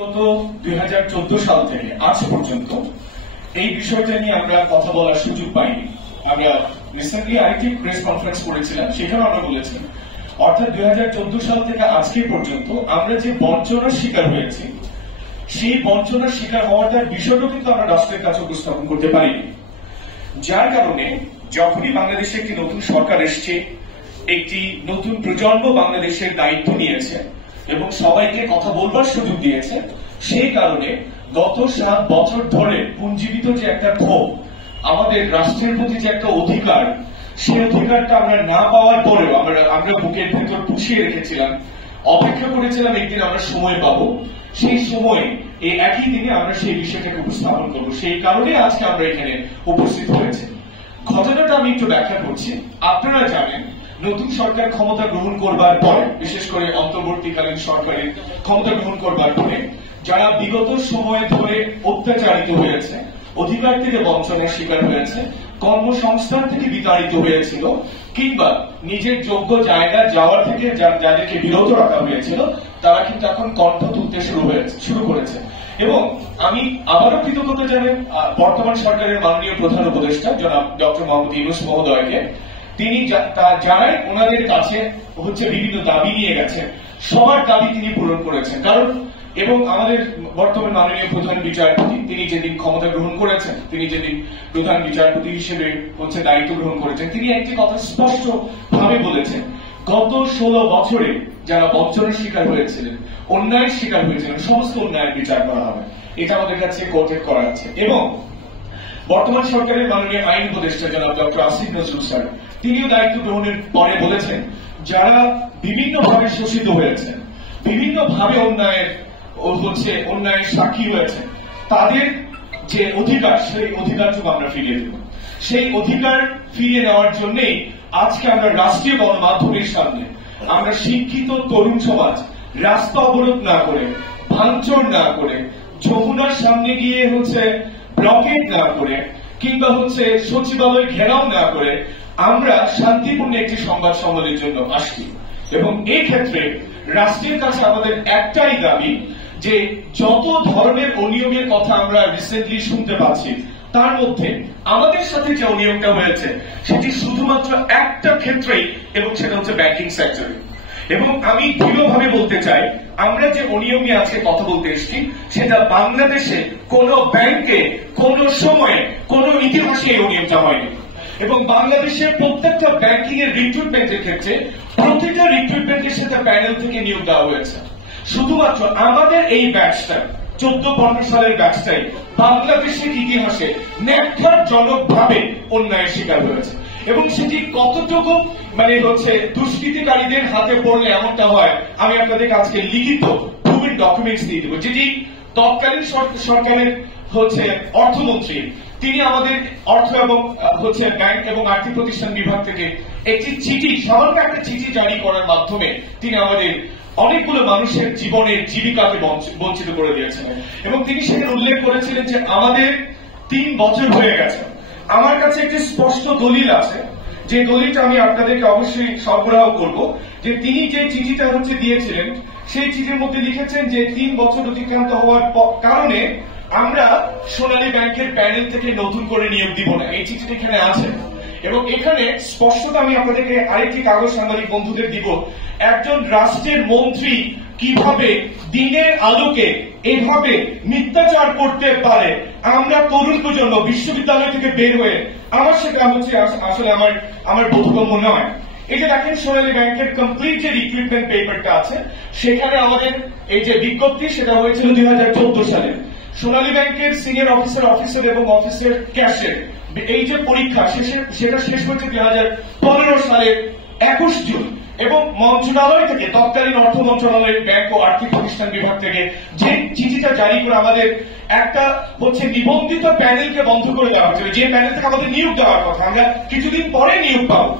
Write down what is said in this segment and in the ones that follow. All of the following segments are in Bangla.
গত 2014 সাল থেকে আজ পর্যন্ত এই বিষয়টা নিয়ে আমরা কথা বলার সুযোগ পাইনি। আমরা রিসেন্টলি আরেকটি প্রেস কনফারেন্স করেছিলাম, সেখানে আমরা বলেছি অর্থাৎ 2014 সাল থেকে আজকে পর্যন্ত আমরা যে বঞ্চনার শিকার হয়েছি, সেই বঞ্চনার শিকার হওয়াটার বিষয়টা কিন্তু আমরা রাষ্ট্রের কাছে উপস্থাপন করতে পারিনি। যার কারণে যখনই বাংলাদেশে একটি নতুন সরকার এসছে, একটি নতুন প্রজন্ম বাংলাদেশের দায়িত্ব নিয়েছে এবং সবাইকে কথা বলবার সুযোগ দিয়েছে, সেই কারণে গত 7 বছর ধরে পুঞ্জীবিত যে একটা ক্ষোভ, আমাদের রাষ্ট্রের প্রতি যে একটা অধিকার, সেই অধিকারটা আমরা না পাওয়ার পরেও আমরা বুকের ভেতর পুষিয়ে রেখেছিলাম, অপেক্ষা করেছিলাম একদিন আমরা সময় পাবো। সেই সময় এই একই দিনে আমরা সেই বিষয়টাকে উপস্থাপন করবো। সেই কারণে আজকে আমরা এখানে উপস্থিত হয়েছি। ঘটনাটা আমি একটু ব্যাখ্যা করছি। আপনারা জানেন, নতুন সরকার ক্ষমতা গ্রহণ করবার পরে, বিশেষ করে অন্তর্বর্তীকালীন সরকারের ক্ষমতা গ্রহণ করবার পরে যারা বিগত সময় ধরে অত্যাচারিত হয়েছে, অধিকার থেকে বঞ্চনার শিকার হয়েছে, কর্মসংস্থান থেকে বিতাড়িত হয়েছিল, কিংবা নিজের যোগ্য জায়গা যাওয়ার থেকে যাদেরকে বিরত রাখা হয়েছিল, তারা কিন্তু এখন কণ্ঠ তুলতে শুরু করেছে। এবং আমি আবারও কৃতজ্ঞতা জানাই বর্তমান সরকারের মাননীয় প্রধান উপদেষ্টা জনাব ডক্টর মোহাম্মদ ইউনূস মহোদয়কে। তিনি যারাই ওনাদের কাছে বিভিন্ন দাবি নিয়ে গেছেন, সবার দাবি তিনি পূরণ করেছেন। কারণ এবং আমাদের বর্তমান মাননীয় প্রধান বিচারপতি, তিনি যেদিন ক্ষমতা গ্রহণ করেছেন, তিনি যেদিন প্রধান বিচারপতি হিসেবে দায়িত্ব গ্রহণ করেছেন, তিনি একটি কথা স্পষ্ট ভাবে বলেছেন, গত 16 বছরে যারা বঞ্চনার শিকার হয়েছিলেন, অন্যায়ের শিকার হয়েছিলেন, সমস্ত অন্যায়ের বিচার করা হবে। এটা আমাদের কাছে কোটেড করা আছে। এবং বর্তমান সরকারের মাননীয় আইন উপদেষ্টা জনাব ডক্টর আসিফ নজরুল স্যার, তিনিও দায়িত্ব গ্রহণের পরে বলেছেন, যারা বিভিন্নভাবে শোষিত হয়েছেন, বিভিন্নভাবে অন্যায়ের সাক্ষী হয়েছে, তাদের যে অধিকার, সেই অধিকারটুকু আমরা ফিরিয়ে দেব। সেই অধিকার ফিরিয়ে নেওয়ার জন্যই আজকে আমরা রাষ্ট্রীয় গণমাধ্যমের সামনে আমরা শিক্ষিত তরুণ সমাজ রাস্তা অবরোধ না করে, ভাঙচুর না করে, যমুনার সামনে গিয়ে ব্লকেট না করে, কিংবা সচিবালয় ঘেরাও না করে আমরা শান্তিপূর্ণ একটি সংবাদ সম্মেলনের জন্য আসছি। এবং এই ক্ষেত্রে রাষ্ট্রের কাছে আমাদের একটাই দাবি, যে যত ধরনের অনিয়মের কথা আমরা রিসেন্টলি শুনতে পাচ্ছি, তার মধ্যে আমাদের সাথে যে অনিয়মটা হয়েছে সেটি শুধুমাত্র একটা ক্ষেত্রেই, এবং সেটা হচ্ছে ব্যাংকিং সেক্টরে। এবং আমি দৃঢ়ভাবে বলতে চাই, আমরা যে অনিয়ম নিয়ে আজকে কথা বলতে এসেছি, সেটা বাংলাদেশে কোন ব্যাংকে, কোন সময়ে, কোন ইতিহাসে এই অনিয়মটা হয়নি। এবং বাংলাদেশের প্রত্যেকটা ব্যাংকিং এর রিক্রুটমেন্টের ক্ষেত্রে প্রত্যেকটা রিক্রুটমেন্টের সাথে প্যানেল থেকে নিয়োগ দেওয়া হয়েছে। শুধুমাত্র আমাদের এই ব্যাচটা, 14-15 সালের ব্যাচটাই বাংলাদেশের ইতিহাসে ন্যাক্কারজনক ভাবে অন্যায়ের শিকার হয়েছে। এবং সেটি কতটুকু দুষ্কৃতিকারীদের হাতে পড়লে এমনটা হয়, আমি আপনাদের আজকে লিখিত প্রুভেন ডকুমেন্টস দিয়ে দেবো। যেটি তৎকালীন সরকারের অর্থমন্ত্রী, তিনি আমাদের অর্থ এবং ব্যাংক এবং আর্থিক প্রতিষ্ঠান বিভাগ থেকে একটি চিঠি, সামান্য একটা চিঠি জারি করার মাধ্যমে তিনি আমাদের অনেকগুলো মানুষের জীবনের জীবিকাকে বঞ্চিত করে দিয়েছেন। এবং তিনি সেখানে উল্লেখ করেছিলেন যে আমাদের 3 বছর হয়ে গেছে। আমার কাছে একটি স্পষ্ট দলিল আছে, যে দলিলটা আমি আপনাদেরকে অবশ্যই সরবরাহ করব, যে তিনি যে চিঠিটা দিয়েছিলেন, সেই চিঠির মধ্যে লিখেছেন যে 3 বছর অতিক্রান্ত হওয়ার কারণে আমরা সোনালী ব্যাংকের প্যানেল থেকে নতুন করে নিয়োগ দিব না। এই চিঠিটা এখানে আছে। এবং এখানে স্পষ্টত আমি আপনাদেরকে আরেকটি কাগজ সাংবাদিক বন্ধুদের দিব, একজন রাষ্ট্রের মন্ত্রী কিভাবে দিনের আলোকে এভাবে মিথ্যাচার করতে পারে। আমরা তরুণ প্রজন্ম বিশ্ববিদ্যালয় থেকে বের হয়ে, আমার সেটা আসলে আমার বোধগম্য নয়। এই যে দেখেন, সোনালী ব্যাংকের কমপ্লিট যে রিক্রুটমেন্ট পেপারটা আছে, সেখানে আমাদের এই যে বিজ্ঞপ্তি, সেটা হয়েছিল 2014 সালে। সোনালী ব্যাংকের সিনিয়র অফিসার এবং অফিসের ক্যাশিয়ার এই যে পরীক্ষা, সেটা শেষ হয়েছে 2015 সালের 21 জুন। এবং মন্ত্রণালয় থেকে, তৎকালীন অর্থ মন্ত্রণালয়ের ব্যাংক ও আর্থিক প্রতিষ্ঠান বিভাগ থেকে যে চিঠিটা জারি করে আমাদের একটা নিবন্ধিত প্যানেলকে বন্ধ করে দেওয়া হচ্ছে, যে প্যানেল থেকে আমাদের নিয়োগ দেওয়ার কথা, আমরা কিছুদিন পরে নিয়োগ পাবো।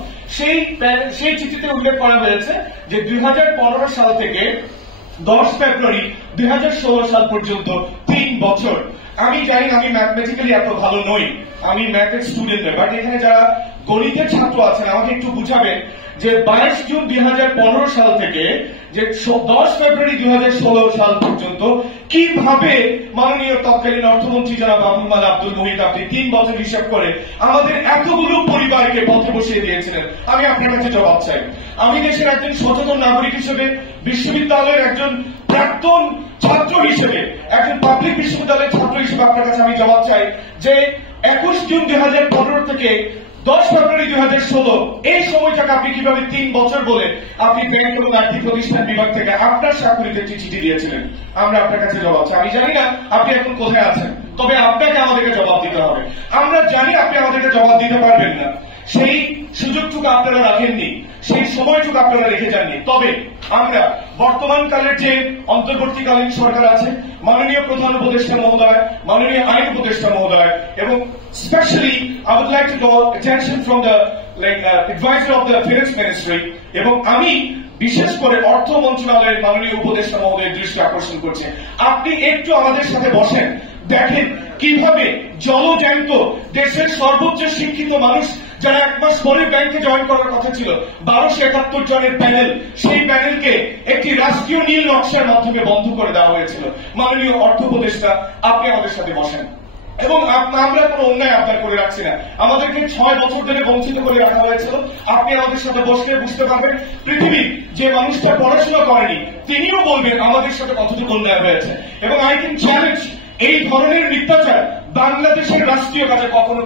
সেই চিঠিতে উল্লেখ করা হয়েছে যে 2015 সাল থেকে 10 ফেব্রুয়ারি 2016 সাল পর্যন্ত 3 বছর আমি জানি আমি ম্যাথমেটিক্যালি এত ভালো নই, আমি ম্যাথের স্টুডেন্ট নই, বাট এখানে যারা গণিতের ছাত্র আছেন আমাকে একটু বুঝাবেন যে 22 জুন 2015 সাল থেকে যে 10 ফেব্রুয়ারি 2016 সাল পর্যন্ত কিভাবে মাননীয় তৎকালীন অর্থমন্ত্রী জনাব আবুল মাল আব্দুল মুহিত আপনি 3 বছর হিসাব করে আমাদের এতগুলো পরিবারকে পথে বসিয়ে দিয়েছিলেন। আমি আপনার কাছে জবাব চাই। আমি দেশের একজন সচেতন নাগরিক হিসেবে, বিশ্ববিদ্যালয়ের একজন প্রাক্তন ছাত্র হিসেবে, একজন পাবলিক বিশ্ববিদ্যালয়ের ছাত্র হিসেবে আপনার কাছে আমি জবাব চাই যে 21 জুন 2015 থেকে 10 ফেব্রুয়ারি 2016 এই সময়টাকে আপনি কিভাবে 3 বছর বলে আপনি ব্যাংক এবং আর্থিক প্রতিষ্ঠান বিভাগ থেকে আপনার চাকরিতে চিঠি দিয়েছিলেন। আমরা আপনার কাছে জবাব চাই। আমি জানি না আপনি এখন কোথায় আছেন, তবে আপনাকে আমাদেরকে জবাব দিতে হবে। আমরা জানি আপনি আমাদেরকে জবাব দিতে পারবেন না, সেই সুযোগটুকু আপনারা রাখেননি, সেই সময়টুকু আপনারা রেখে যাননি। তবে আমরা বর্তমান কালের যে অন্তর্বর্তীকালীন সরকার আছে, মাননীয় প্রধান উপদেষ্টা মহোদয়, মাননীয় আইন উপদেষ্টা মহোদয়, এবং specially I would like to draw attention from the advisor of the finance ministry, এবং আমি বিশেষ করে অর্থ মন্ত্রণালয়ের মাননীয় উপদেষ্টা মহোদয়ের দৃষ্টি আকর্ষণ করছি। আপনি একটু আমাদের সাথে বসেন, দেখেন কিভাবে জলজ্যান্ত দেশের সর্বোচ্চ শিক্ষিত মানুষ যারা 1 মাস পরে ব্যাংকে জয়েন করার কথা ছিল, 1271 জনের প্যানেল, সেই প্যানেলকে একটি রাষ্ট্রীয় নীল নকশার মাধ্যমে বন্ধ করে দেওয়া হয়েছিল। মাননীয় অর্থ উপদেষ্টা, আপনি আমাদের সাথে বসেন। এবং আমরা কোনো অন্যায় আবদার করে রাখছি না, আমাদেরকে 6 বছর ধরে বঞ্চিত করে রাখা হয়েছিল। আপনি আমাদের সাথে বসলে বুঝতে পারবেন পৃথিবীর যে মানুষটা পড়াশোনা করেনি তিনিও বলবেন আমাদের সাথে কতটুকু অন্যায় হয়েছে। এবং আই ক্যান চ্যালেঞ্জ, এই ধরনের মিথ্যাচার বাংলাদেশের রাষ্ট্রীয় কাজে কখনো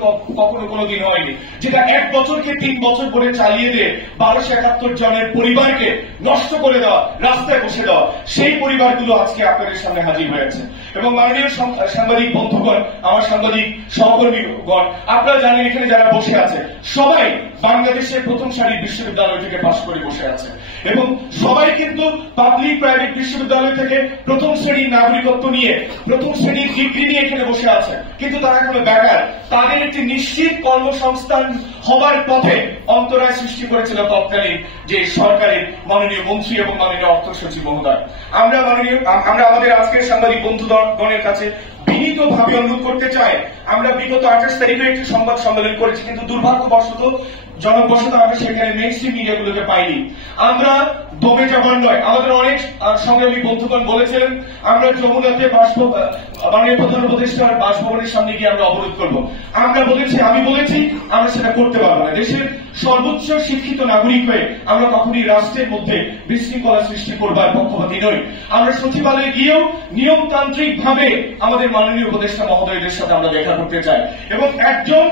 কোনোদিন হয়নি, যেটা 1 বছরকে 3 বছর করে চালিয়ে দিয়ে 1271 জনের পরিবারকে নষ্ট করে দেওয়া, রাস্তায় বসে দেওয়া, সেই পরিবারগুলো আজকে আপনাদের সামনে হাজির হয়েছে। এবং মাননীয় সাংবাদিক বন্ধুগণ, আমার সাংবাদিক সহকর্মীগণ, আপনারা জানেন এখানে যারা বসে আছে সবাই বাংলাদেশের প্রথম সারির বিশ্ববিদ্যালয় থেকে পাশ করে বসে আছে, এবং সবাই কিন্তু পাবলিক প্রাইভেট বিশ্ববিদ্যালয় থেকে প্রথম শ্রেণীর নাগরিকত্ব নিয়ে, প্রথম শ্রেণীর ডিগ্রি নিয়ে এখানে বসে আছে, কিন্তু তারা এখনো বেকার। তাদের একটি নিশ্চিত কর্মসংস্থান হবার পথে অন্তরায় সৃষ্টি করেছিল তৎকালীন যে সরকারের মাননীয় মন্ত্রী এবং মাননীয় অর্থ সচিব মহোদয়। আমরা আমাদের আজকের সাংবাদিক বন্ধুগণের কাছে বিনীতভাবে অনুরোধ করতে চাই, আমরা বিগত 28 তারিখে একটি সংবাদ সম্মেলন করেছি, কিন্তু দুর্ভাগ্যবশত জনবশত আমরা সেখানে মেইনস্ট্রিম মিডিয়াগুলোকে পাইনি। আমরা দমে যাবার নয়, আমাদের অনেক সংগ্রামী বন্ধুগণ বলেছিলেন আমরা যমুনাতে মাননীয় প্রধান উপদেষ্টার বাসভবনের সামনে গিয়ে আমরা অবরোধ করব। আমরা বলেছি, আমি বলেছি আমরা সেটা করতে পারবো না। দেশের সর্বোচ্চ শিক্ষিত নাগরিক হয়ে আমরা কখনই রাষ্ট্রের মধ্যে বিশৃঙ্খলা সৃষ্টি করবার পক্ষপাতী নই। আমরা সচিবালয়ে গিয়েও নিয়মতান্ত্রিক ভাবে আমাদের মাননীয় উপদেষ্টা মহোদয়দের সাথে আমরা দেখা করতে চাই, এবং একজন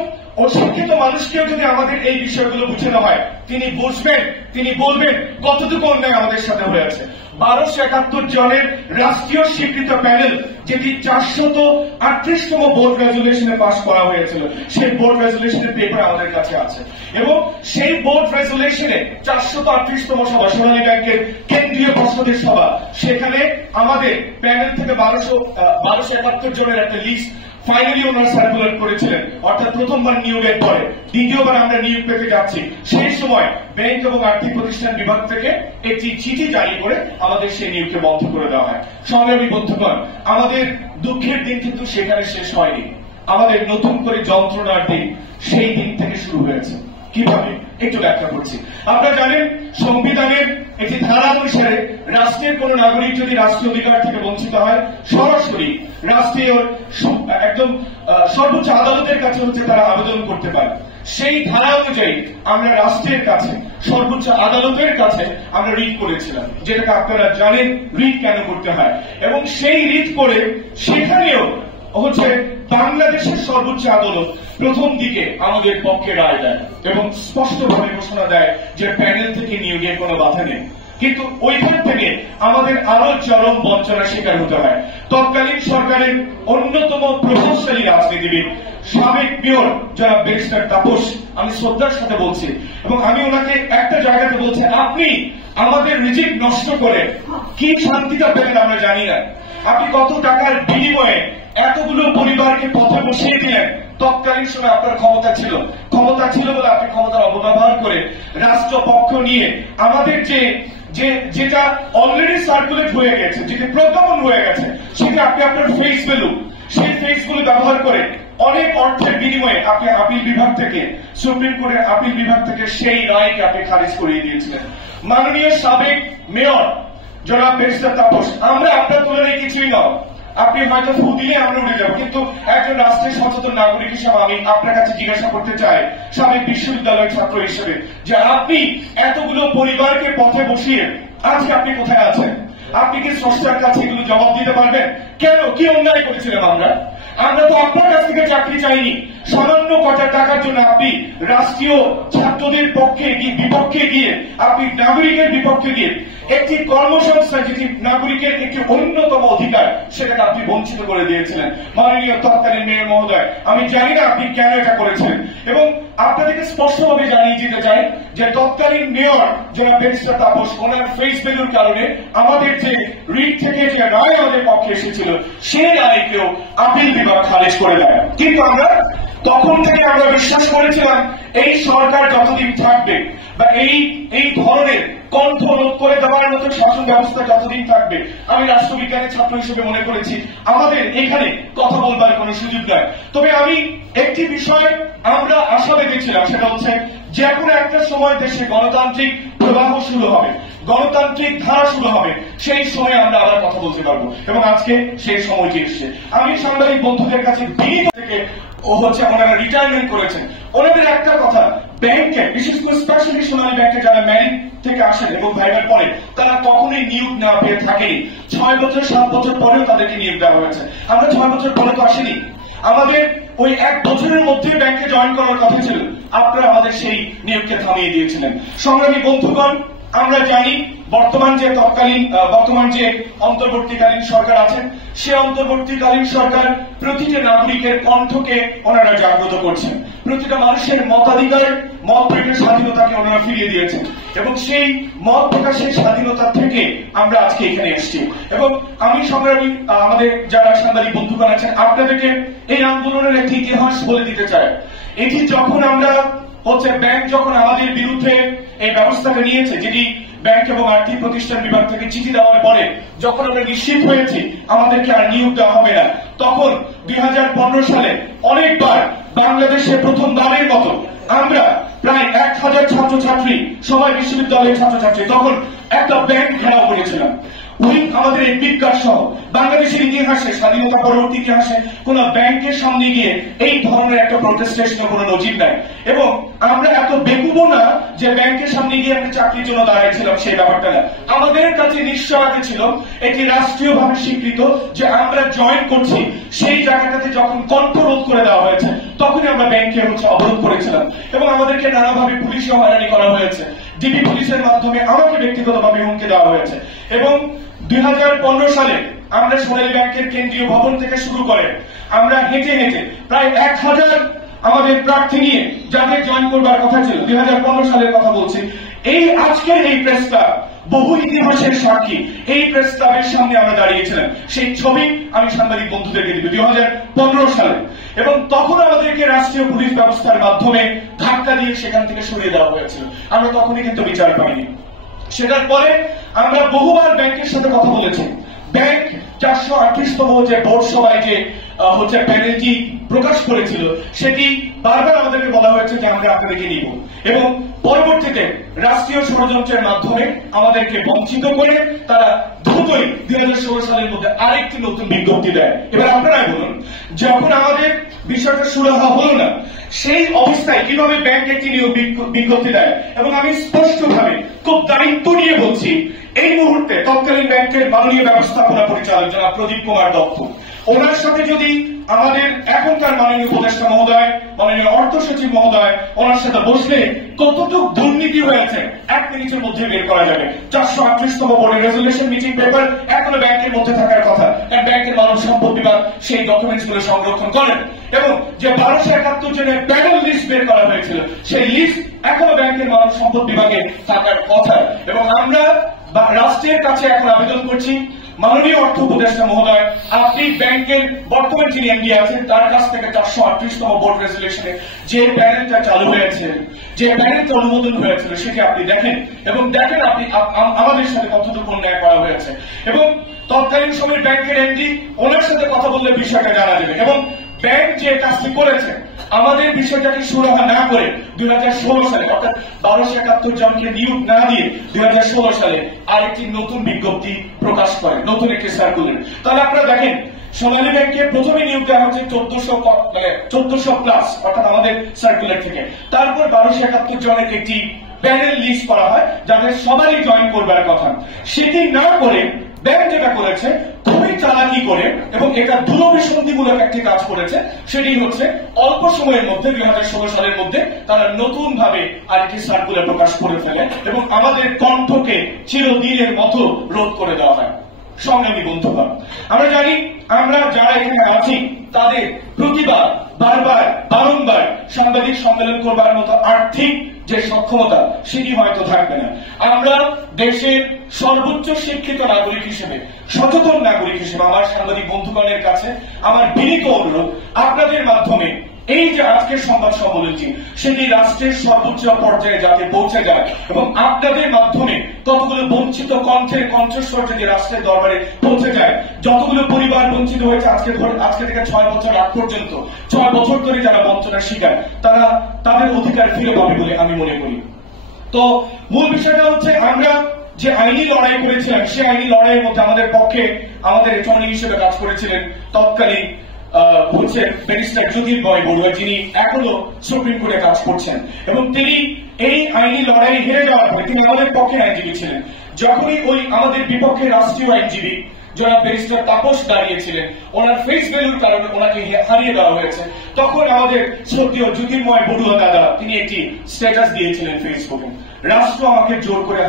অশিক্ষিত মানুষকেও যদি আমাদের এই বিষয়গুলো বুঝানো হয় তিনি বুঝবেন, তিনি বলবেন কতটুকু অন্যায় আমাদের সাথে হয়েছে। 1271 জনের রাষ্ট্রীয় স্বীকৃত প্যানেল, যেটি 438তম বোর্ড রেজুলেশনে পাস করা হয়েছিল, সেই বোর্ড রেজুলেশনের পেপার আমাদের কাছে আছে, এবং সেই বোর্ড রেজুলেশনে 438তম সভা, সোনালী ব্যাংকের কেন্দ্রীয় পর্ষদের সভা, সেখানে আমাদের প্যানেল থেকে 1271 জনের একটা লিস্ট ফাইনালি ওনারা সার্কুলার করেছিলেন, অর্থাৎ প্রথমবার নিয়োগের পরে দ্বিতীয়বার আমরা নিয়োগ পেতে যাচ্ছি। সেই সময় ব্যাংক এবং আর্থিক প্রতিষ্ঠান বিভাগ থেকে একটি চিঠি জারি করে আমাদের সেই নিয়োগকে বন্ধ করে দেওয়া হয়। সংগ্রামী বন্ধুগণ, আমাদের দুঃখের দিন কিন্তু সেখানে শেষ হয়নি, আমাদের নতুন করে যন্ত্রণার দিন সেই দিন থেকে শুরু হয়েছে। কিভাবে একটু ব্যাখ্যা করছি। আপনারা জানেন সংবিধানের একটি ধারা অনুসারে রাষ্ট্রের কোন নাগরিক যদি রাষ্ট্রীয় অধিকার থেকে বঞ্চিত হয় সরাসরি রাষ্ট্রীয় একদম সর্বোচ্চ আদালতের কাছে হচ্ছে তারা আবেদন করতে পারে। সেই ধারা অনুযায়ী আমরা রাষ্ট্রের কাছে সর্বোচ্চ আদালতের কাছে আমরা রিট করেছিলাম, যেটাকে আপনারা জানেন রিট কেন করতে হয়, এবং সেই রিট করে সেখানেও হচ্ছে বাংলাদেশের সর্বোচ্চ আদালত প্রথম দিকে আমাদের পক্ষে রায় দেয় এবং স্পষ্টভাবে ঘোষণা দেয় যে প্যানেল থেকে নিয়োগের কোনো বাধা নেই। কিন্তু ওইখান থেকে আমাদের আরো চরম বঞ্চনার শিকার হতে হয়। তৎকালীন সরকারের অন্যতম প্রভাবশালী রাজনীতিবিদ সাবেক মেয়র যারা ব্যারিস্টার তাপস, আমি শ্রদ্ধার সাথে বলছি, এবং আমি ওনাকে একটা জায়গাতে বলছি, আপনি আমাদের রিজিক নষ্ট করে কি শান্তিটা পেলেন আমরা জানি না। আপনি কত টাকার বিনিময়ে এতগুলো পরিবারকে পথে বসিয়ে দিলেন। তৎকালীন সময় আপনার ক্ষমতা ছিল বলে আপনি ক্ষমতার অপব্যবহার করে রাষ্ট্রপক্ষ নিয়ে আমাদের যেটা অলরেডি সার্কুলেট হয়ে গেছে, যেটা প্রজ্ঞাপন হয়ে গেছে, সেটা আপনি আপনার ফেস ভ্যালু সেই ফেজগুলো ব্যবহার করে অনেক অর্থের বিনিময়ে আপনি আপিল বিভাগ থেকে, সুপ্রিম কোর্টের আপিল বিভাগ থেকে সেই রায়কে আপনি খারিজ করিয়ে দিয়েছিলেন। মাননীয় সাবেক মেয়র জনাব ব্যারিস্টার তাপস, আমরা আপনার তুলনায় কিছুই নয়, আপনি হয়তো ফু দিলে আমরা উড়ে যাবো, কিন্তু একজন রাষ্ট্রের সচেতন নাগরিক হিসেবে আমি আপনার কাছে জিজ্ঞাসা করতে চাই, সাবেক বিশ্ববিদ্যালয়ের ছাত্র হিসেবে, যে আপনি এতগুলো পরিবারকে পথে বসিয়ে আজকে আপনি কোথায় আছেন? আপনি কি স্রষ্টার কাছে এগুলো জবাব দিতে পারবেন? কেন, কি অন্যায় করেছিলাম আমরা? আমরা তো আপনার কাছ থেকে চাকরি চাইনি। সামান্য কটা টাকার জন্য আপনি রাষ্ট্রীয় ছাত্রদের পক্ষে বিপক্ষে গিয়ে, আপনি নাগরিকের বিপক্ষে গিয়ে একটি কর্মসংস্থান, যেটি নাগরিকের একটি অন্যতম অধিকার, সেটাকে আপনি বঞ্চিত করে দিয়েছিলেন। মাননীয় তৎকালীন মেয়র মহোদয়, আমি জানি না আপনি কেন এটা করেছেন, এবং আপনাদেরকে স্পষ্টভাবে জানিয়ে দিতে চাই যে তৎকালীন মেয়র যারা ব্যারিস্টার তাপস, ওনার ফেস ভ্যালুর কারণে আমাদের যে রিট থেকে যে রায় আমাদের পক্ষে এসেছিল, সেই রায়কেও আপিল বিভাগ খারিজ করে দেয়। কিন্তু আমরা তখন থেকে আমরা বিশ্বাস করেছিলাম এই সরকার যতদিন থাকবে, বা এই ধরনের কণ্ঠ রোধ করে দেওয়ার মতো শাসন ব্যবস্থা যতদিন থাকবে, আমি রাষ্ট্রবিজ্ঞানের ছাত্র হিসেবে মনে করেছি আমাদের এখানে কথা বলবার কোনো সুযোগ নাই। তবে আমি একটি বিষয় আমরা আশাবাদী ছিলাম, সেটা হচ্ছে যে কোনো একটা সময় দেশে গণতান্ত্রিক প্রবাহ শুরু হবে, গণতান্ত্রিক ধারা শুরু হবে, সেই সময় আমরা আবার কথা বলতে পারবো, এবং আজকে সেই সময়টি এসছে। আমি সাংবাদিক বন্ধুদের কাছে বিনীত থেকে ওনারা রিটায়ারমেন্ট করেছেন, ওনাদের একটা কথা, ব্যাংকে বিশেষ করে স্পেশালি সোনালী ব্যাংকে যারা ম্যারিট থেকে আসেন এবং ভাইবার পরে, তারা কখনোই নিয়োগ না পেয়ে থাকেনি। 6 বছর 7 বছর পরেও তাদেরকে নিয়োগ দেওয়া হয়েছে। আমরা 6 বছর পরে তো আসেনি, আমাদের ওই 1 বছরের মধ্যে ব্যাংকে জয়েন করার কথা ছিল, আপনারা আমাদের সেই নিয়োগকে থামিয়ে দিয়েছিলেন। সংগ্রামী বন্ধুগণ, আমরা জানি বর্তমান যে অন্তর্বর্তীকালীন সরকার আছেন, সে অন্তর্বর্তীকালীন সরকার প্রতিটা নাগরিকের কণ্ঠকে ওনারা জাগ্রত করছেন, প্রতিটা মানুষের মতাধিকার, মত প্রকাশের স্বাধীনতাকে ওনারা ফিরিয়ে দিয়েছেন, এবং সেই মত প্রকাশের স্বাধীনতা থেকে আমরা আজকে এখানে এসেছি। এবং আমি সংগ্রামী আমাদের যারা সাংবাদিক বন্ধুগণ আছেন, আপনাদেরকে এই আন্দোলনের একটি ইতিহাস বলে দিতে চাই। এটি যখন আমরা ব্যাংক যখন আমাদের বিরুদ্ধে এই ব্যবস্থাটা নিয়েছে, যেটি ব্যাংক এবং আর্থিক প্রতিষ্ঠান বিভাগ থেকে চিঠি দেওয়ার পরে যখন আমরা নিশ্চিত হয়েছি আমাদেরকে আর নিয়োগ দেওয়া হবে না, তখন 2015 সালে অনেকবার বাংলাদেশে প্রথমবারের মতো আমরা প্রায় 1000 ছাত্রছাত্রী, সবাই বিশ্ববিদ্যালয়ের ছাত্রছাত্রী, তখন একটা ব্যাংক ঘেরাও করেছিলাম। আমাদের এই বিজ্ঞান সহ বাংলাদেশের ইতিহাসে, স্বাধীনতা পরবর্তী ইতিহাসে কোন ব্যাংকের সামনে গিয়ে এই ধরনের একটা প্রোটেস্টেশনের কোন নজির নাই, এবং আমরা এত বেকুবও না যে ব্যাংকের সামনে গিয়ে আমরা চাকরির জন্য দাঁড়াইছিলাম, সেই ব্যাপারটা না। আমাদের কাছে নিশ্চয়তা ছিল এটি রাষ্ট্রীয়ভাবে স্বীকৃত যে আমরা জয়েন করছি, সেই জায়গাটাতে যখন কণ্ঠ রোধ করে দেওয়া হয়েছে তখনই আমরা ব্যাংকে অবরোধ করেছিলাম, এবং আমাদেরকে নানাভাবে পুলিশে হয়রানি করা হয়েছে, ডিবি পুলিশের মাধ্যমে আমাকে ব্যক্তিগতভাবে হুমকি দেওয়া হয়েছে। এবং 2015 সালে আমরা সোনালী ব্যাংকের কেন্দ্রীয় ভবন থেকে শুরু করে আমরা হেঁটে হেঁটে প্রায় 1000 আমাদের প্রার্থী নিয়ে যাদের জয়েন করবার কথা ছিল, 2015 সালের কথা বলছি, এই আজকের এই প্রেসটা বহু ইতিহাসের সাক্ষী। এই প্রেস ক্লাবের সামনে আমরা দাঁড়িয়েছিলাম, সেই ছবি আমি সাংবাদিক বন্ধুদেরকে দিব 2015 সালে, এবং তখন আমাদেরকে রাষ্ট্রীয় পুলিশ ব্যবস্থার মাধ্যমে ধাক্কা দিয়ে সেখান থেকে সরিয়ে দেওয়া হয়েছিল। আমরা তখনই কিন্তু বিচার পাইনি। সেটার পরে আমরা বহুবার ব্যাংকের সাথে কথা বলেছি। ব্যাংক 438তম যে বোর্ড সভায় যে প্যানেলটি প্রকাশ করেছিল, সেটি বারবার আমাদেরকে বলা হয়েছে যে আমরা আপনাদেরকে নিব, এবং পরবর্তীতে রাষ্ট্রীয় ষড়যন্ত্রের মাধ্যমে আমাদেরকে বঞ্চিত করে তারা দ্রুতই 2016 সালের মধ্যে আরেকটি নতুন বিজ্ঞপ্তি দেয়। এবার আপনারাই বলুন, যখন আমাদের বিষয়টা সুরাহা হলো না, সেই অবস্থায় কিভাবে ব্যাংক একটি নিয়োগ বিজ্ঞপ্তি দেয়? এবং আমি স্পষ্টভাবে খুব দায়িত্ব নিয়ে বলছি, এই মুহূর্তে তৎকালীন ব্যাংকের মাননীয় ব্যবস্থাপনা পরিচালক জনাব প্রদীপ কুমার দত্ত, ওনার সাথে যদি আমাদের এখনকার মাননীয় উপদেষ্টা মহোদয়, মাননীয় অর্থ সচিব মহোদয়, ওনার সাথে বসলে কতটুকু দুর্নীতি হয়েছে 1 মিনিটের মধ্যে বের করা যাবে। 438তম বোর্ডের রেজলিউশন মিটিং পেপার এখনো ব্যাংকের মধ্যে থাকার কথা, কারণ ব্যাংকের মানব সম্পদ বিভাগ সেই ডকুমেন্টস গুলো সংরক্ষণ করেন, এবং যে 1271 জনের প্যানেল লিস্ট বের করা হয়েছিল, সেই লিস্ট এখনো ব্যাংকের মানব সম্পদ বিভাগে থাকার কথা। এবং আমরা রাষ্ট্রের কাছে এখন আবেদন করছি, মাননীয় অর্থ উপদেষ্টা মহোদয়, আপনি ব্যাংকের বর্তমান যিনি এমডি আছেন তার কাছ থেকে 438তম বোর্ড রেজলিউশনে যে প্যানেলটা চালু হয়েছে, যে প্যানেলটা অনুমোদন হয়েছিল, সেটি আপনি দেখেন, এবং দেখেন আপনি আমাদের সাথে কতটুকু অন্যায় করা হয়েছে। এবং তৎকালীন সময়ের ব্যাংকের এমডি, ওনার সাথে কথা বললে বিষয়টা জানা যাবে। এবং ব্যাংক যে কাজটি করেছে, আমাদের বিষয়টাকে সুরাহা না করে 2016 সালে অর্থাৎ 1271 জনকে নিয়োগ না দিয়ে 2016 সালে আরেকটি নতুন বিজ্ঞপ্তি প্রকাশ করে, নতুন একটি সার্কুলার। তাহলে আপনারা দেখেন, সোনালী ব্যাংকে প্রথমে নিয়োগ দেওয়া হচ্ছে 1400 প্লাস অর্থাৎ আমাদের সার্কুলার থেকে। তারপর 1271 জনের একটি প্যানেল লিস্ট করা হয় যাদের সবারই জয়েন করবার কথা। সেটি না করে ব্যাংক যেটা করেছে, খুবই চালাকি করে এবং এটা দূরভিসন্ধিমূলক একটি কাজ করেছে। সেটি হচ্ছে অল্প সময়ের মধ্যে 2016 সালের মধ্যে তারা নতুন ভাবে আরেকটি সার্কুলার প্রকাশ করে ফেলে এবং আমাদের কণ্ঠকে চিরদিনের মতো রোধ করে দেওয়া হয়। সংগ্রামী বন্ধুগণ, আমরা জানি আমরা যারা এখানে আছি তাদের প্রতিবার বারংবার সাংবাদিক সম্মেলন করবার মতো আর্থিক যে সক্ষমতা সেটি হয়তো থাকবে না। আমরা দেশের সর্বোচ্চ শিক্ষিত নাগরিক হিসেবে, সচেতন নাগরিক হিসেবে আমার সাংবাদিক বন্ধুগণের কাছে আমার বিনীত অনুরোধ, আপনাদের মাধ্যমে এই যে আজকের সংবাদ সম্মেলনটি সেটি রাষ্ট্রের সর্বোচ্চ পর্যায়ে যাতে পৌঁছে যায় এবং আপনাদের মাধ্যমে কতগুলো বঞ্চিত কণ্ঠের কণ্ঠস্বর যদি রাষ্ট্রের দরবারে পৌঁছে যায়, যতগুলো পরিবার বঞ্চিত হয়েছে আজকে থেকে 6 বছর আগ পর্যন্ত, 6 বছর ধরে যারা বঞ্চনার শিকার, তারা তাদের অধিকার ফিরে পাবে বলে আমি মনে করি। তো মূল বিষয়টা হচ্ছে, আমরা যে আইনি লড়াই করেছিলাম, সেই আইনি লড়াইয়ের মধ্যে আমাদের পক্ষে আমাদের অ্যাটর্নি হিসেবে কাজ করেছিলেন তৎকালীন হচ্ছে ব্যারিস্টার জ্যোতির্ময় বড়ুয়া, যিনি এখনো সুপ্রিম কোর্টে কাজ করছেন এবং তিনি এই আইনি লড়াই হেরে যাওয়ার পরে তিনি আমাদের পক্ষে আইনজীবী ছিলেন। যখনই ওই আমাদের বিপক্ষে রাষ্ট্রীয় আইনজীবী জনাব ব্যারিস্টার তাপস দাঁড়িয়েছিলেন, ওনার ফেস ভ্যালুর কারণে ওনাকে হারিয়ে দেওয়া হয়েছে, তখন আমাদের শ্রদ্ধেয় জ্যোতির্ময় বড়ুয়া দাদা তিনি একটি স্ট্যাটাস দিয়েছিলেন ফেসবুকে, রাষ্ট্র আমাকে জোর করে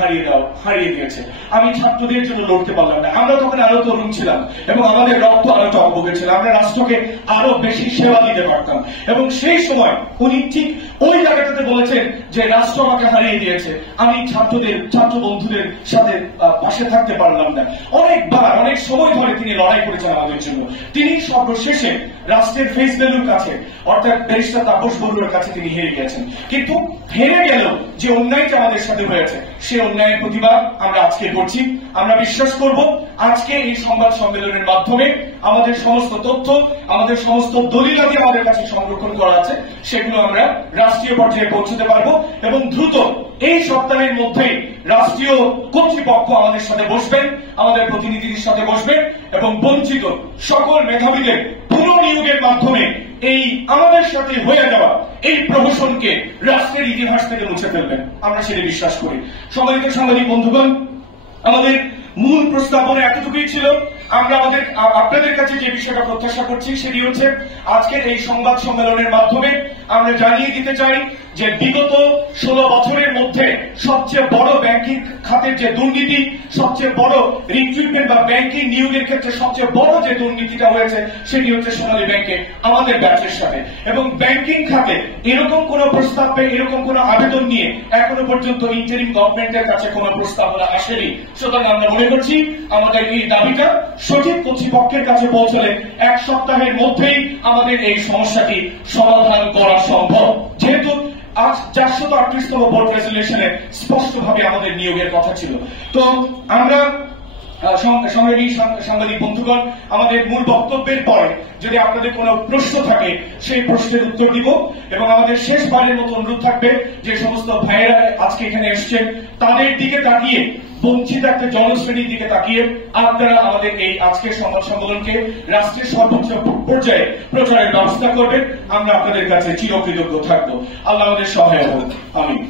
হারিয়ে দিয়েছে, আমি ছাত্রদের জন্য লড়তে পারলাম না। আমরা তখন আরো তরুণ ছিলাম এবং আমাদের রক্ত আরো টকবকে ছিল, আমরা রাষ্ট্রকে আরো বেশি সেবা দিতে পারতাম। এবং সেই সময় উনি ঠিক ওই জায়গাটাতে বলেছেন যে রাষ্ট্র আমাকে হারিয়ে দিয়েছে, আমি ছাত্র বন্ধুদের সাথে পাশে থাকতে পারলাম না। অনেকবার অনেক সময় ধরে তিনি লড়াই করেছেন আমাদের জন্য। তিনি সর্বশেষে রাষ্ট্রের ফেস ভ্যালুর কাছে অর্থাৎ ব্যারিস্টার তাপস বড়ুয়ার কাছে তিনি হেরে গেছেন। কিন্তু হেরে গেল যে অন্যায়টা আমাদের সাথে হয়েছে, সেই অন্যায়ের প্রতিবাদ আমরা আজকে করছি। আমরা বিশ্বাস করব আজকে এই সংবাদ সম্মেলনের মাধ্যমে আমাদের সমস্ত তথ্য, আমাদের সমস্ত দলিলাদি আমাদের কাছে সংরক্ষণ করা আছে, সেগুলো আমরা রাষ্ট্রীয় পর্যায়ে পৌঁছতে পারবো এবং দ্রুত এই সপ্তাহের মধ্যেই রাষ্ট্রীয় কর্তৃপক্ষ আমাদের সাথে বসবেন, আমাদের প্রতিনিধিদের সাথে বসবেন এবং বঞ্চিত সকল মেধাবীদের পুনর্নিয়োগের মাধ্যমে এই আমাদের সাথে হয়ে যাওয়া এই প্রহসনকে রাষ্ট্রের ইতিহাস থেকে মুছে ফেলবেন, আমরা সেটা বিশ্বাস করি। সম্মানিত সাংবাদিক বন্ধুগণ, আমাদের মূল প্রস্তাবনা এতটুকুই ছিল। আমরা আপনাদের কাছে যে বিষয়টা প্রত্যাশা করছি সেটি হচ্ছে, আজকের এই সংবাদ সম্মেলনের মাধ্যমে আমরা জানিয়ে দিতে চাই যে বিগত 16 বছরের মধ্যে সবচেয়ে বড় ব্যাংকিং খাতের যে দুর্নীতি, সবচেয়ে বড় রিক্রুটমেন্ট বা ব্যাংকিং নিয়োগের ক্ষেত্রে সবচেয়ে বড় যে দুর্নীতিটা হয়েছে সেটি হচ্ছে সোনালী ব্যাংকে আমাদের ব্যাচের সাথে। এবং ব্যাংকিং খাতে এরকম কোন প্রস্তাব পেয়ে, এরকম কোন আবেদন নিয়ে এখনো পর্যন্ত ইন্টারিম গভর্নমেন্টের কাছে কোন প্রস্তাবনা আসেনি। সুতরাং আমরা মনে করছি আমাদের এই দাবিটা সঠিক কর্তৃপক্ষের কাছে পৌঁছলে 1 সপ্তাহের মধ্যেই আমাদের এই সমস্যাটি সমাধান করা সম্ভব, যেহেতু আজ 438তম বোর্ড রেজুলেশনে স্পষ্টভাবে আমাদের নিয়োগের কথা ছিল। তো আমরা সাংবাদিক বন্ধুগণ, আমাদের মূল বক্তব্যের পরে যদি আপনাদের কোনো প্রশ্ন থাকে সেই প্রশ্নের উত্তর দিব এবং আমাদের শেষবারের মতো অনুরোধ থাকবে যে সমস্ত ভাইয়েরা আজকে এখানে এসছেন তাদের দিকে তাকিয়ে, বঞ্চিত একটা জনশ্রেণীর দিকে তাকিয়ে আপনারা আমাদের এই আজকের সংবাদ সম্মেলনকে রাষ্ট্রের সর্বোচ্চ পর্যায়ে প্রচারের ব্যবস্থা করবেন। আমরা আপনাদের কাছে চিরকৃতজ্ঞ থাকবো। আল্লাহ আমাদের সহায় হোক। আমিন।